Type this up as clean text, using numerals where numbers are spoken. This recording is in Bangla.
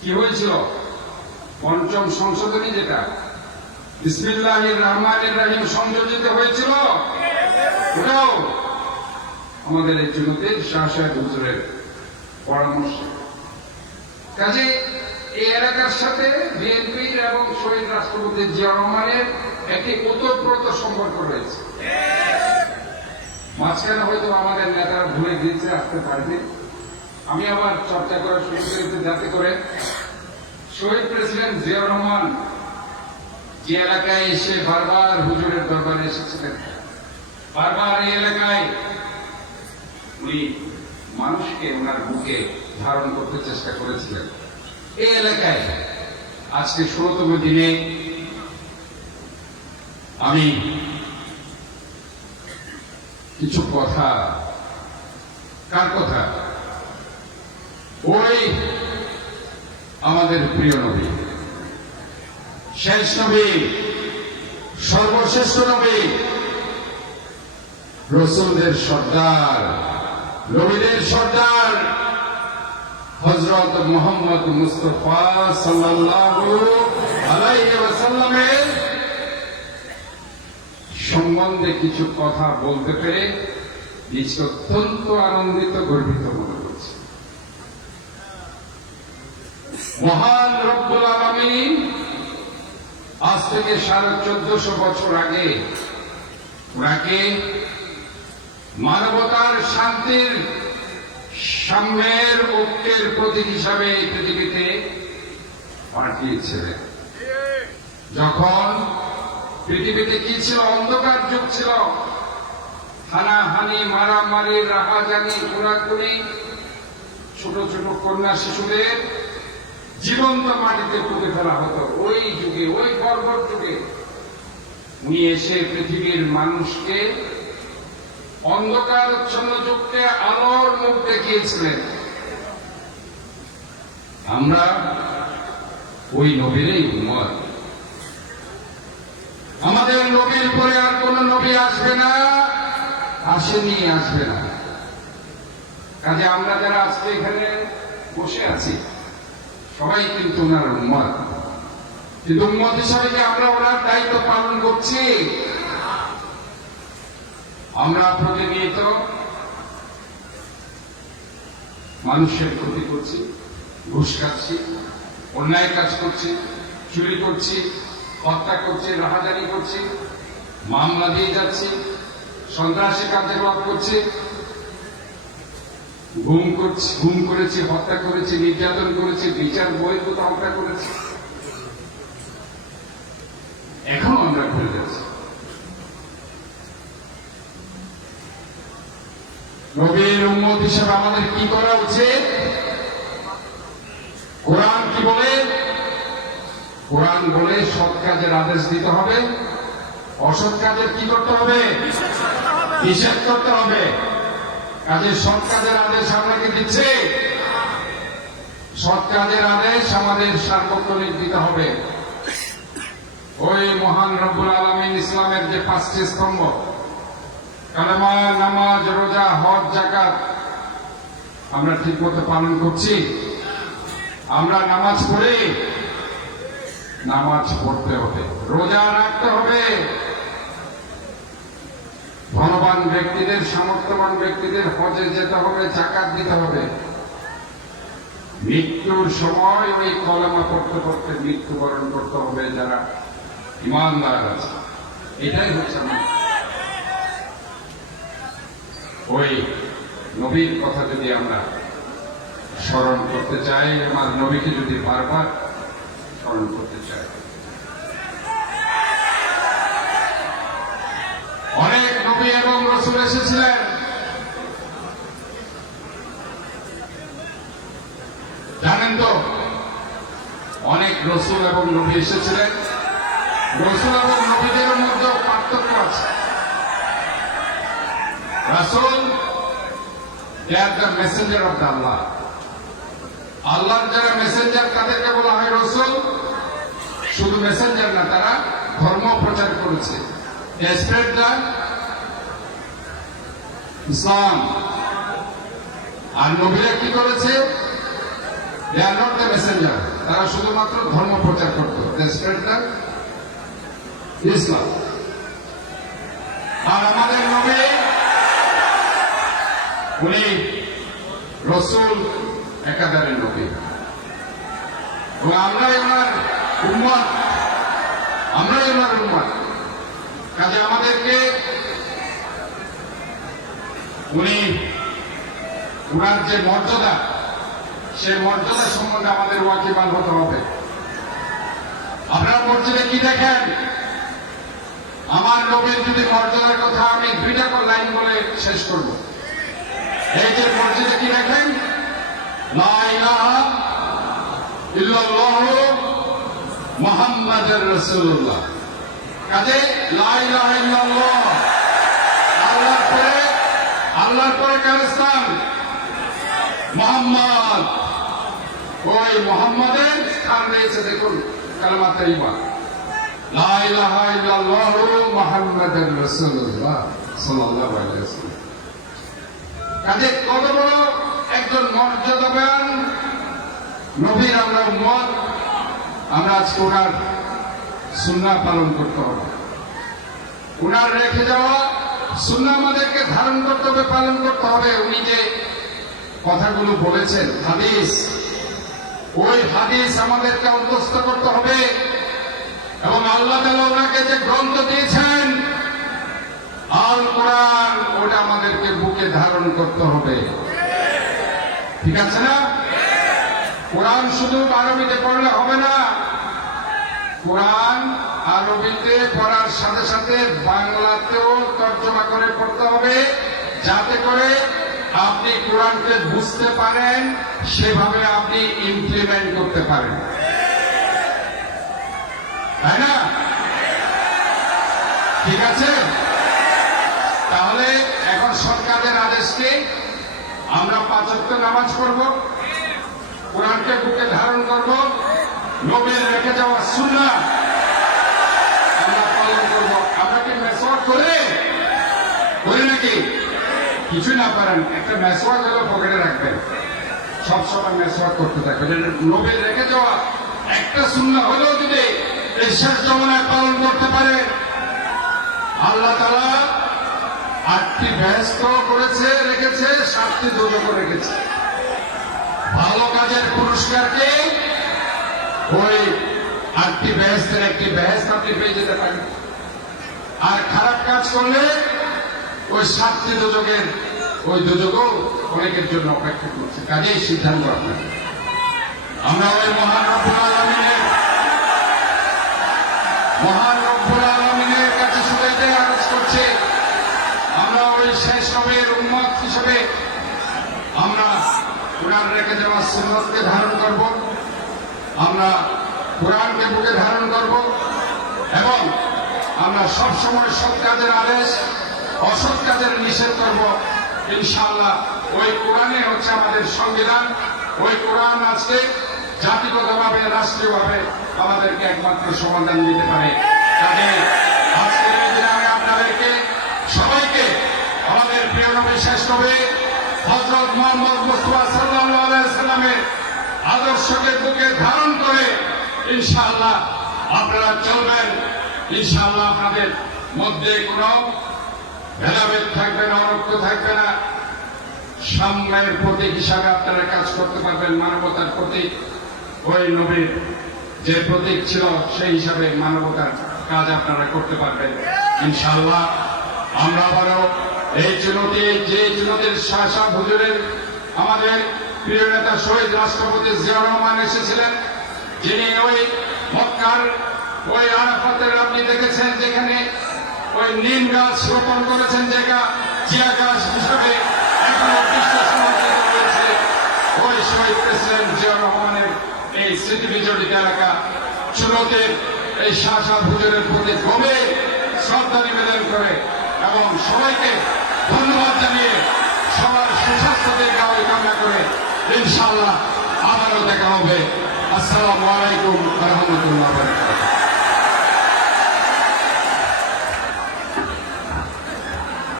কি হয়েছিল? পঞ্চম সংশোধনী, যেটা বিসমিল্লাহির রহমানির রহিম সংযোজিত হয়েছিল, ওটাও আমাদের এই জুনুদের শাহ সাহেব হুজুরের পরামর্শ। কাজে এই এলাকার সাথে বিএনপির এবং শহীদ রাষ্ট্রপতি জিয়া রহমানের একটি ওতপ্রোত সম্পর্ক রয়েছে। মাঝখানে হয়তো আমাদের নেতারা ভুলে গিয়েছে, আসতে পারেনি। আমি আবার চর্চা করা শুরু করেছি যাতে করে শহীদ প্রেসিডেন্ট জিয়া রহমান যে এলাকায় এসে বারবার হুজুরের দরবারে এসেছিলেন, বারবার এই এলাকায় উনি মানুষকে ওনার বুকে ধারণ করতে চেষ্টা করেছিলেন। এই এলাকায় আজকে 16তম দিনে আমি কিছু কথা, কার কথা? ওই আমাদের প্রিয় নবী, শেষ নবী, সর্বশ্রেষ্ঠ নবী, রসুলদের সর্দার, নবীদের সর্দার হযরত মুহাম্মদ মুস্তাফা সাল্লাল্লাহু আলাইহি ওয়াসাল্লামের সম্বন্ধে কিছু কথা বলতে পেরে নিজকে অত্যন্ত আনন্দিত, গর্বিত মনে করছি। মহান রব্বুল আলামিন আজ থেকে 1450 বছর আগে ওনাকে মানবতার শান্তির, সাম্যের, ঐক্যের প্রতীক হিসাবে এই পৃথিবীতে পাঠিয়েছিলেন। যখন পৃথিবীতে কি ছিল? অন্ধকার যুগ ছিল, হানাহানি, মারামারি, রাহাজানি, খুনাখুনি, ছোট ছোট কন্যা শিশুদের জীবন্ত মাটিতে পুঁতে ফেলা হতো। ওই যুগে, ওই বর্বর যুগে উনি এসে পৃথিবীর মানুষকে, অন্ধকারচ্ছন্ন যুগকে আলোর মুখ দেখিয়েছিলেন। আমরা ওই নবীরই উম্মত। আমাদের নবীর পরে আর কোন নবী আসবে না, আসেনি, আসবে না। কাজে আমরা যারা আজকে এখানে বসে আছি সবাই কিন্তু ওনার উম্মত। কিন্তু উম্মত হিসাবে কি আমরা ওনার দায়িত্ব পালন করছি? আমরা প্রতিনিয়ত মানুষের ক্ষতি করছি, ঘুষ খাচ্ছি, অন্যায় কাজ করছি, চুরি করছি, হত্যা করছি, রাহাজানি করছি, মামলা দিয়ে যাচ্ছি, সন্ত্রাসী কার্যকলাপ করছি, গুম করেছি, হত্যা করেছি, নির্যাতন করেছি, বিচার বহির্ভূত হত্যা করেছি। এখনো আমরা ভুলে যাচ্ছি। নবীর উম্মত হিসেবে আমাদের কি করা উচিত? কোরআন কি বলে? কোরআন বলে সৎ কাজের আদেশ দিতে হবে, অসৎ কাজের কি করতে হবে? নিষেধ করতে হবে। কাজে সৎ কাজের আদেশ আপনাকে দিচ্ছে, সৎ কাজের আদেশ আমাদের সার্বক্ষণিক দিতে হবে। ওই মহান রব্বুল আলামিন ইসলামের যে 5টি স্তম্ভ, কালেমা, নামাজ, রোজা, হজ, যাকাত, আমরা ঠিক মতো পালন করছি? আমরা নামাজ পড়ি? নামাজ পড়তে হবে, রোজা রাখতে হবে। ধনবান ব্যক্তিদের, সামর্থ্যবান ব্যক্তিদের হজে যেতে হবে, যাকাত দিতে হবে। মৃত্যুর সময় ওই কলেমা পড়তে পড়তে মৃত্যুবরণ করতে হবে যারা ঈমানদার আছে। এটাই হচ্ছে ওই নবীর কথা যদি আমরা স্মরণ করতে চাই, আমার নবীকে যদি বারবার স্মরণ করতে চাই। অনেক নবী এবং রাসূল এসেছিলেন, জানেন তো? অনেক রাসূল এবং নবী এসেছিলেন। রাসূল এবং নবীদের মধ্যে পার্থক্য আছে। রাসূল, they are the messenger of the Allah. আল্লাহর যারা মেসেঞ্জার তাদেরকে বলা হয় রাসূল। শুধু মেসেঞ্জার না, তারা ধর্ম প্রচার করেছে। They spread the Islam. আর নবীরা কি করেছে? দে আর নট দ্য মেসেঞ্জার। তারা শুধুমাত্র ধর্ম প্রচার করতো, দে স্প্রেড দ্য ইসলাম। আর আমাদের নবী উনি রসুল একাধারে নবী, এবং আমরাই ওনার উম্মত, আমরাই ওনার উম্মত। কাজে আমাদেরকে উনি ওনার যে মর্যাদা, সেই মর্যাদা সম্বন্ধে আমাদের ওয়াকিবহাল হতে হবে। আপনারা মসজিদে কি দেখেন? আমার নবীর যদি মর্যাদার কথা আমি দুইটা লাইন বলে শেষ করব। এই যে মসজিদে কি দেখেন? লা ইলাহা ইল্লাল্লাহু মুহাম্মাদুর রাসূলুল্লাহ। কাজে লা ইলাহা ইল্লাল্লাহ, আল্লাহর পরে কার স্থান? মুহাম্মদ। ওই মুহাম্মাদের স্থান রয়েছে, দেখুন কালেমা তাইয়্যিবা, লা ইলাহা ইল্লাল্লাহু মুহাম্মাদুর রাসূলুল্লাহ সাল্লাল্লাহু আলাইহি ওয়াসাল্লাম। কাজে কত বড় একজন মর্যাদাবান নবীর আমরা উম্মত। আমরা আজকে ওনার সুন্নাহ পালন করতে হবে, ওনার রেখে যাওয়া সুন্নাহ আমাদেরকে ধারণ করতে হবে, পালন করতে হবে। উনি যে কথাগুলো বলেছেন হাদিস, ওই হাদিস আমাদেরকে অন্তস্থ করতে হবে, এবং আল্লাহ তাআলা ওনাকে যে গ্রন্থ দিয়েছেন আল কোরআন, ওটা আমাদেরকে বুকে ধারণ করতে হবে। ঠিক আছে না? কোরআন শুধু আরবিতে পড়লে হবে না, কোরআন আরবিতে পড়ার সাথে সাথে বাংলাতেও তর্জমা করে পড়তে হবে, যাতে করে আপনি কোরআনকে বুঝতে পারেন, সেভাবে আপনি ইমপ্লিমেন্ট করতে পারেন, তাই না? ঠিক আছে? তাহলে এখন সরকারের আদেশকে আমরা 5 ওয়াক্ত নামাজ পড়ব, কোরআনকে বুকে ধারণ করব, নবীর রেখে যাওয়া সুন্নাহ আমরা পালন করব। আমরা কি মেসওয়াক করি নাকি? কিছু না পারেন, একটা মেসওয়াক হলো পকেটে রাখবেন, সবসময় মেসওয়াক করতে থাকবেন। নবীর রেখে যাওয়া একটা সুন্নাহ হলেও যদি এই শেষ জমানায় পালন করতে পারে, আল্লাহ তাআলা 8টি বেহেশত করেছে, রেখেছে, 7টি দোজখ রেখেছে। ভালো কাজের পুরস্কারকে ওই 8টি বেহেশতের একটি বেহেশত আপনি পেয়ে যেতে পারেন, আর খারাপ কাজ করলে ওই 7টি দোজখের ওই দোজখও অনেকের জন্য অপেক্ষা করছে। কাজেই সিদ্ধান্ত আপনার, আমরা ওই মহান রব্বুল আলামিনের কাছে শুধু এটাই আরজ করছি, আমরা ওই শেষ নবীর উম্মত হিসেবে আমরা কোরআন রেখে যাওয়া সুন্নতকে ধারণ করব, আমরা কোরআনকে বুকে ধারণ করব, এবং আমরা সবসময় সৎ কাজের আদেশ, অসৎ কাজের নিষেধ করব। ইনশাআল্লাহ ওই কোরআনে হচ্ছে আমাদের সংবিধান। ওই কোরআন আজকে জাতিগতভাবে, রাষ্ট্রীয়ভাবে আমাদেরকে একমাত্র সমাধান দিতে পারে। কাজে আজকের এই দিনে আমি আপনাদেরকে সবাইকে আমাদের প্রিয় নবী, শেষ নবী হযরত মুহাম্মদ মুস্তাফা সাল্লাল্লাহু আলাইহি সাল্লামের আদর্শকে বুকে ধারণ করে ইনশাআল্লাহ আপনারা চলবেন। ইনশাআল্লাহ আপনাদের মধ্যে কোনো ভেদাভেদ থাকবে না, অনৈক্য থাকবে না। সাম্যের প্রতীক হিসাবে আপনারা কাজ করতে পারবেন, মানবতার প্রতীক। ওই নবীর যে প্রতীক ছিল সেই হিসাবে মানবতার কাজ আপনারা করতে পারবেন ইনশাআল্লাহ। আমরা আবারও এই চুনৌতি, যে চুনৌতির শাহ হুজুরের আমাদের প্রিয় নেতা শহীদ রাষ্ট্রপতি জিয়াউর রহমান এসেছিলেন, যিনি ওই মক্কার ওই আরাফাতের আপনি দেখেছেন যেখানে ওই নিম গাছ রোপণ করেছেন, যেটা জিয়া গাছ হিসাবে এখনো বিশ্ব সমর্থিত রয়েছে। ওই শহীদ প্রেসিডেন্ট জিয়াউর রহমানের এই স্মৃতি বিজড়িত এলাকা চুনৌতির এই শাহ হুজুরের প্রতি গভীর শ্রদ্ধা নিবেদন করে এবং সবাইকে ধন্যবাদ জানিয়ে সবার সুস্বাস্থ্য দীর্ঘায়ু কামনা করে ইনশাআল্লাহ আবারও দেখা হবে। আসসালামু আলাইকুম ওয়া রাহমাতুল্লাহি ওয়া বারাকাতুহু।